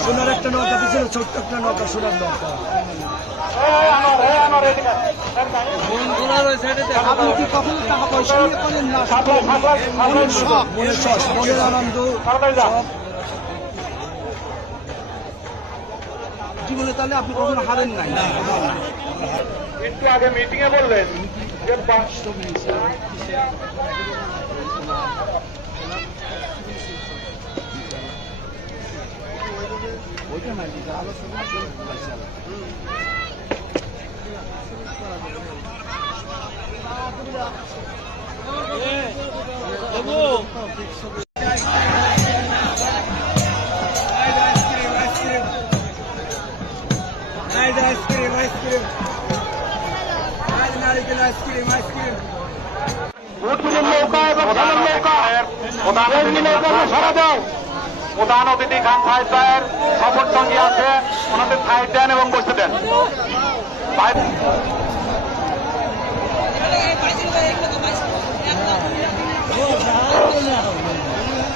আপনার একটা নৌকা দিয়েছিল ছোট্ট একটা নৌকা সোনার নৌকা এই আমার এই আমার এদিকে বন খোলার ওই সাইডে আপনি আনন্দ জীবনে তাহলে আপনি কখনো হারেন নাই? একটু আগে মিটিং এ বললেন যে পা- আইসক্রিম আইসক্রিম নারিকেল আইসক্রিম আইসক্রিম প্রধান অতিথি খান সাহেব সাহেব সফর সঙ্গী আছে। ওনাদের সাইড দেন এবং বসতে দেন।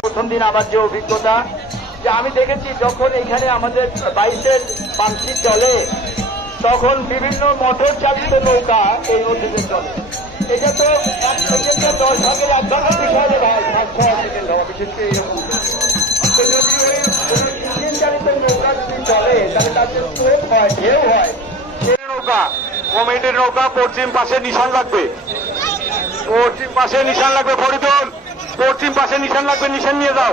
প্রথম দিন আমার যে অভিজ্ঞতা যে আমি দেখেছি যখন এখানে আমাদের বাইশের পাঞ্চি চলে তখন বিভিন্ন মোটর চালিত নৌকা এই নদীতে চলে। এটা তো এক দশ ভাগের এক ভাগের বিষয় নৌকা কমিটির নৌকা পশ্চিম পাশে নিশান লাগবে। পশ্চিম পাশে নিশান লাগবে, ফরিদুল। পশ্চিম পাশে নিশান লাগবে, নিশান নিয়ে যাও।